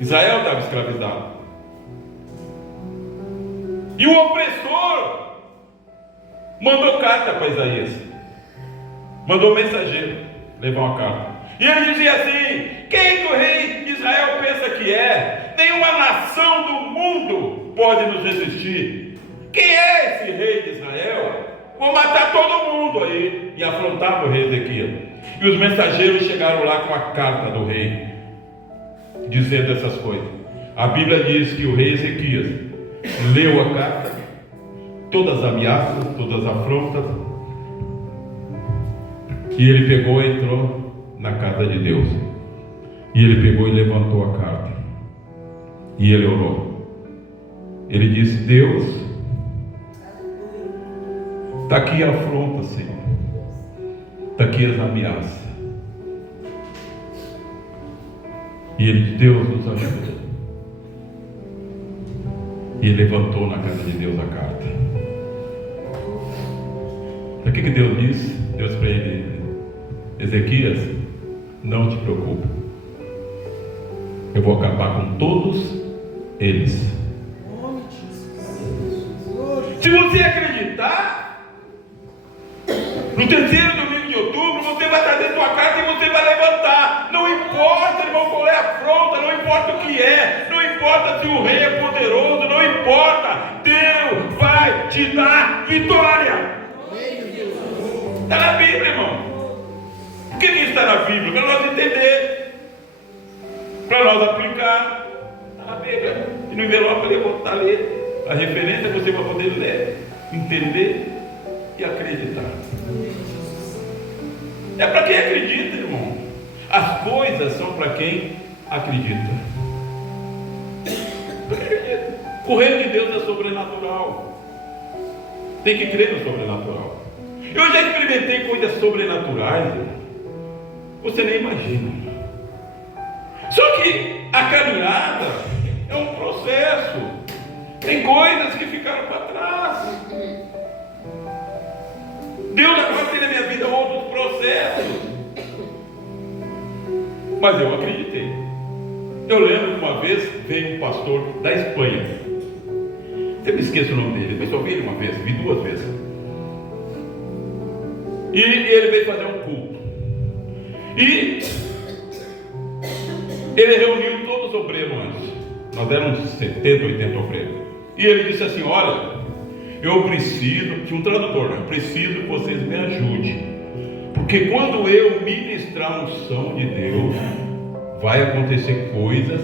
Israel estava escravizado. E o opressor mandou carta para Isaías. Mandou mensageiro levar uma carta. E ele dizia assim: quem que o rei de Israel pensa que é? Nenhuma nação do mundo pode nos resistir. Quem é esse rei de Israel? Vou matar todo mundo aí. E afrontava o rei Ezequias. E os mensageiros chegaram lá com a carta do rei, dizendo essas coisas. A Bíblia diz que o rei Ezequias leu a carta, todas as ameaças, todas as afrontas, e ele pegou e entrou na casa de Deus. E ele pegou e levantou a carta. E ele orou. Ele disse: Deus, está aqui a afronta, Senhor. Está aqui as ameaças. E ele disse: Deus nos ajuda. E ele levantou na casa de Deus a carta. O que Deus disse? Deus para ele: Ezequias, não te preocupe. Eu vou acabar com todos eles. Se você acreditar, no terceiro domingo de outubro, você vai trazer sua carta e você vai levantar. Não importa, irmão, qual é a afronta, não importa o que é, não importa se o rei é poderoso, não importa. Deus vai te dar vitória. Está na Bíblia, irmão. Por que isso está na Bíblia? Para nós entender, para nós aplicar. Está na Bíblia. E no envelope eu vou estar ler a referência, você vai poder ler, entender e acreditar. É para quem acredita, irmão. As coisas são para quem acredita. O reino de Deus é sobrenatural. Tem que crer no sobrenatural. Eu já experimentei coisas sobrenaturais, irmão. Você nem imagina. Só que a caminhada é um processo. Tem coisas que ficaram para trás. Deus agora tem na minha vida outros processos. Mas eu acreditei. Eu lembro que uma vez veio um pastor da Espanha. Sempre esqueço o nome dele. Eu só vi ele uma vez, vi duas vezes. E ele veio fazer um culto. E ele reuniu todos os obreiros antes. Nós éramos 70, 80 obreiros. E ele disse assim: olha, eu preciso, tinha um tradutor, eu preciso que vocês me ajudem. Porque quando eu ministrar a unção de Deus, vai acontecer coisas,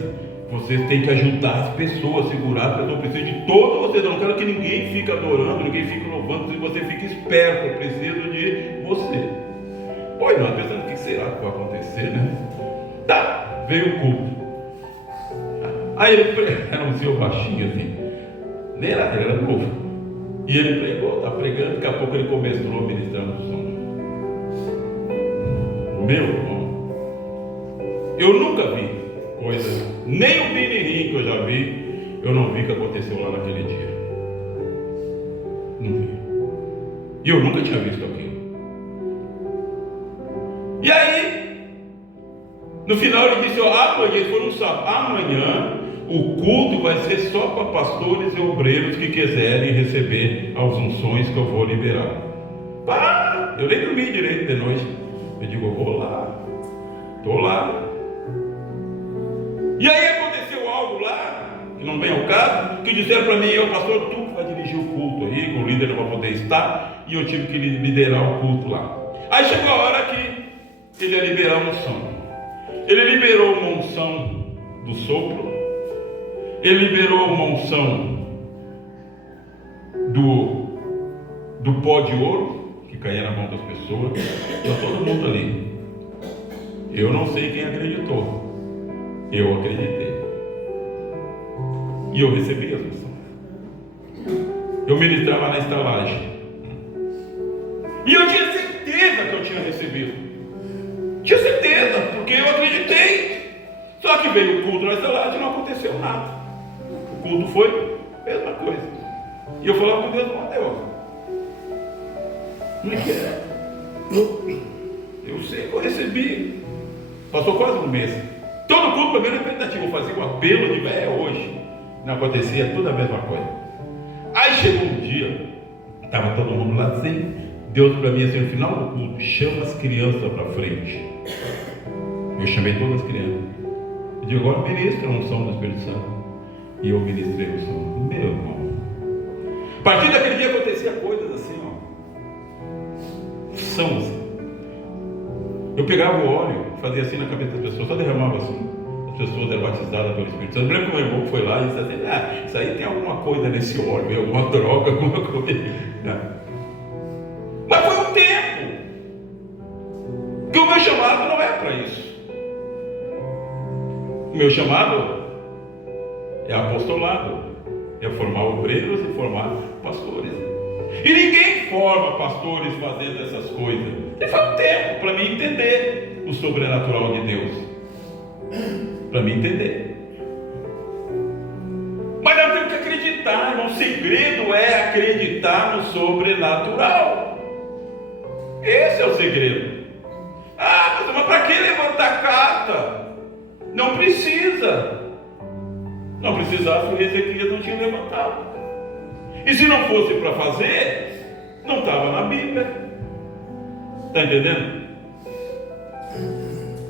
vocês têm que ajudar as pessoas, segurar as pessoas. Eu preciso de todos vocês, eu não quero que ninguém fique adorando, ninguém fique louvando, se você fique esperto, eu preciso de você. Pois nós pensando, o que será que vai acontecer, né? Tá, veio o culto. Aí ele anunciou baixinho assim, nem era, ele era novo. E ele pregou, está pregando, daqui a pouco ele começou a ministrar no som. Meu irmão, eu nunca vi coisa, nem o Binirim que eu já vi, eu não vi que aconteceu lá naquele dia. Não vi. E eu nunca tinha visto aquilo. E aí, no final ele disse, amanhã, eles foram no sábado, amanhã o culto vai ser só para pastores e obreiros que quiserem receber as unções que eu vou liberar. Pá, eu nem dormi direito de noite. Eu digo, eu vou lá, estou lá. E aí aconteceu algo lá, que não vem ao caso, que disseram para mim, pastor, tu que vai dirigir o culto aí, que o líder não vai poder estar, e eu tive que liderar o culto lá. Aí chegou a hora que ele ia liberar uma unção. Ele liberou uma unção do sopro, ele liberou uma unção do pó de ouro, que caía na mão das pessoas, está todo mundo ali. Eu não sei quem acreditou, eu acreditei, e eu recebi as unções. Eu ministrava na estalagem, e eu tinha certeza que eu tinha recebido, tinha certeza, porque eu acreditei. Só que veio o culto na estalagem e não aconteceu nada. O culto foi a mesma coisa. E eu falava com Deus, Deus, não é que é? Eu sei que eu recebi. Passou quase um mês. Todo culto para mim era tentativa. Eu fazia um apelo de hoje. Não acontecia, tudo a mesma coisa. Aí chegou um dia, estava todo mundo lá assim. Deus para mim assim, no final do culto, chama as crianças para frente. Eu chamei todas as crianças. Eu digo, agora ministra a unção do Espírito Santo. E eu ministrei a unção. Meu irmão. A partir daquele dia acontecia coisas assim, são assim. Eu pegava o óleo, fazia assim na cabeça das pessoas, só derramava assim. As pessoas eram batizadas pelo Espírito Santo. Eu lembro que o meu irmão foi lá e disse assim, isso aí tem alguma coisa nesse óleo, alguma droga, alguma coisa. Mas foi um tempo que o meu chamado não é para isso. O meu chamado é apostolado, é formar obreiros e formar pastores. E ninguém forma pastores fazendo essas coisas. E foi um tempo para mim entender o sobrenatural de Deus. Para mim entender. Mas nós temos que acreditar, irmão. O segredo é acreditar no sobrenatural. Esse é o segredo. Mas para que levantar carta? Não precisa. Não precisava, porque Ezequias não tinha levantado. E se não fosse para fazer, não estava na Bíblia. Está entendendo?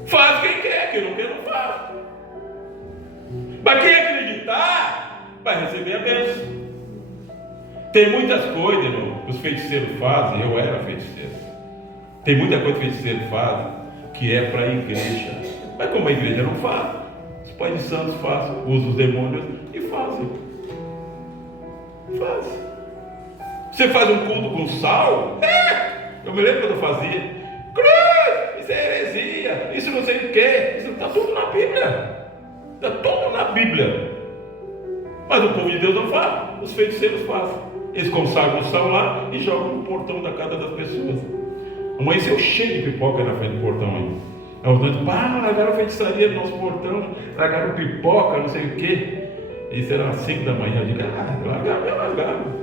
Faz quem quer, quem não quer não faz. Mas quem acreditar, vai receber a bênção. Tem muitas coisas, irmão, que os feiticeiros fazem. Eu era feiticeiro. Tem muita coisa que os feiticeiros fazem que é para a igreja. Mas como a igreja não faz, os pais de santos fazem, usam os demônios e fazem. Você faz um culto com sal? Eu me lembro quando eu fazia. Cruz, isso é heresia, isso não sei o que. Isso está tudo na Bíblia. Está tudo na Bíblia. Mas o povo de Deus não faz, os feiticeiros fazem. Eles consagram o sal lá e jogam no portão da casa das pessoas. Amanheceu cheio de pipoca na frente do portão aí. Aí os dois, largaram a feitiçaria no nosso portão, largaram pipoca, não sei o que. Isso era às 5 da manhã. Eu digo, largaram.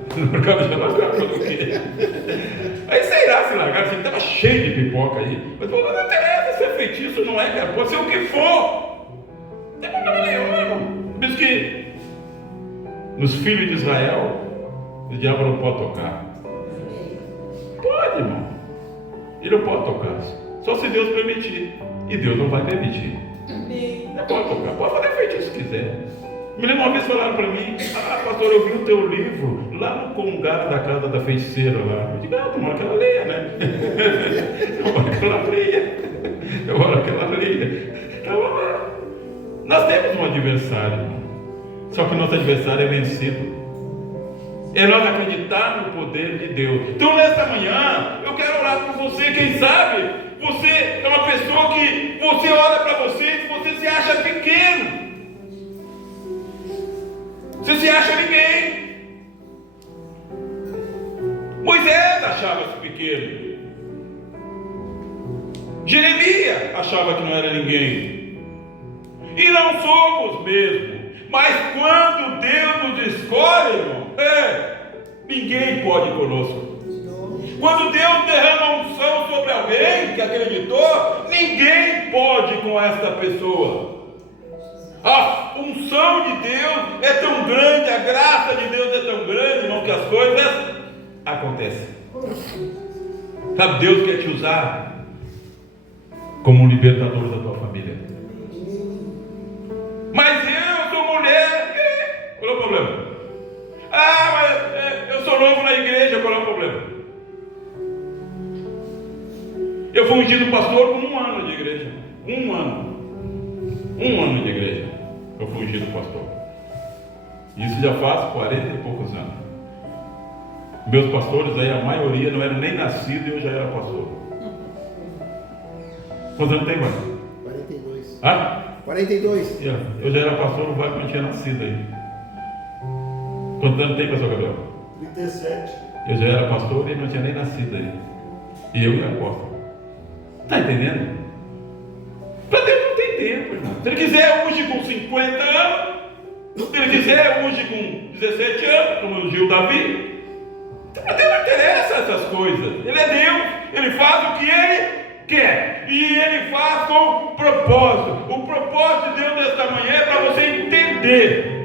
Largaram o quê? Aí sei lá se largaram, assim, estava cheio de pipoca aí. Mas não interessa se é feitiço, não é, cara, pode ser o que for. Não tem problema nenhum, irmão. Por isso que nos filhos de Israel, o diabo não pode tocar. Pode, irmão. Ele não pode tocar. Só se Deus permitir. E Deus não vai permitir. Não pode tocar, pode fazer feitiço se quiser. Me lembro uma vez falaram para mim, pastor, eu vi o teu livro lá no congado da casa da feiticeira lá. Eu digo, tomara que ela leia, né? Tomara que ela leia. Então, nós temos um adversário, só que o nosso adversário é vencido. É nós acreditar no poder de Deus. Então nessa manhã, eu quero orar por você. Quem sabe, você é uma pessoa que você olha para você e você se acha pequeno. Você se acha ninguém. Moisés achava-se pequeno. Jeremias achava que não era ninguém. E não somos mesmo. Mas quando Deus nos escolhe, irmão, ninguém pode conosco. Quando Deus derrama unção sobre alguém que acreditou, ninguém pode com esta pessoa. A unção de Deus é tão grande, a graça de Deus é tão grande, irmão, que as coisas acontecem. Sabe, Deus quer te usar como um libertador da tua família. Mas eu sou mulher, qual é o problema? Mas eu sou novo na igreja, qual é o problema? Eu fui ungido pastor com 1 ano de igreja. 1 ano. 1 ano de igreja. Eu fui ungido pastor. Isso já faz 40 e poucos anos. Meus pastores aí, a maioria não eram nem nascidos e eu já era pastor. Quantos anos tem, mano? 42. 42. Eu já era pastor, o Vale não tinha nascido aí. Quantos anos tem, pastor Gabriel? 37. Eu já era pastor e ele não tinha nem nascido aí. E eu era apóstolo. Está entendendo? Para Deus não tem tempo, irmão. Se ele quiser unge com 50 anos, se ele quiser unge com 17 anos, como ungiu Davi. Para Deus não interessa essas coisas. Ele é Deus, ele faz o que ele quer. E ele faz com propósito. O propósito de Deus nesta manhã é para você entender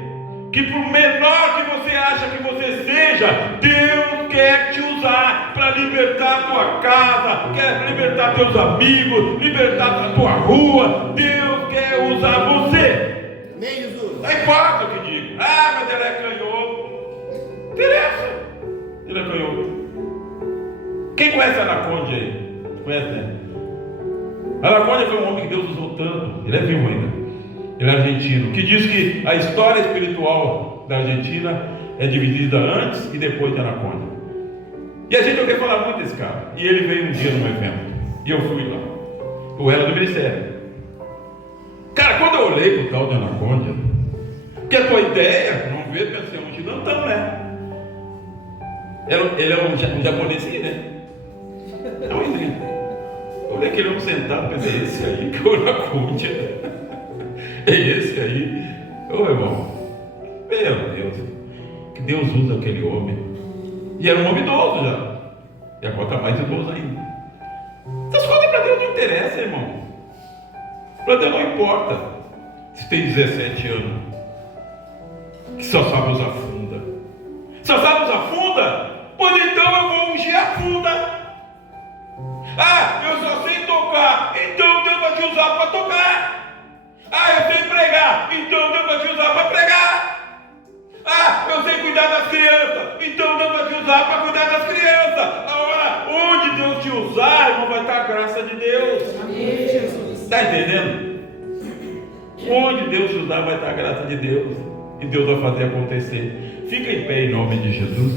que por menor que você acha que você seja, Deus quer te usar para libertar a tua casa, quer libertar teus amigos, libertar a tua rua. Deus quer usar você. Amém, Jesus. Não importa o que diga. Mas ele é canhoto. Não interessa. Ele é canhoto. Quem conhece Anaconda aí? Conhece, né? Anaconda foi um homem que Deus usou tanto. Ele é vivo ainda. Ele é argentino, que diz que a história espiritual da Argentina é dividida antes e depois de Anaconda. E a gente não quer falar muito desse cara. E ele veio um dia num evento, e eu fui lá. Eu era do ministério. Cara, quando eu olhei pro tal de Anaconda, porque a tua ideia, não vê, pensei, não estamos, né? Ele é um japonesinho, né? Não, eu olhei aquele homem sentado, pensei, esse aí que é o Anaconda. É esse aí, ô irmão, meu Deus, que Deus usa aquele homem. E era um homem idoso já, e agora está mais idoso ainda. Essas coisas para Deus não interessam, irmão. Para Deus não importa se tem 17 anos, que só sabe usar funda. Só sabe usar funda? Pois então eu vou ungir a funda. Eu só sei tocar, então Deus vai te usar para tocar. Eu sei pregar, então Deus vai te usar para pregar. Eu sei cuidar das crianças, então Deus vai te usar para cuidar das crianças. Agora, onde Deus te usar, irmão, vai estar a graça de Deus. Amém, Jesus. Está entendendo? Onde Deus te usar, vai estar a graça de Deus. E Deus vai fazer acontecer. Fica em pé em nome de Jesus.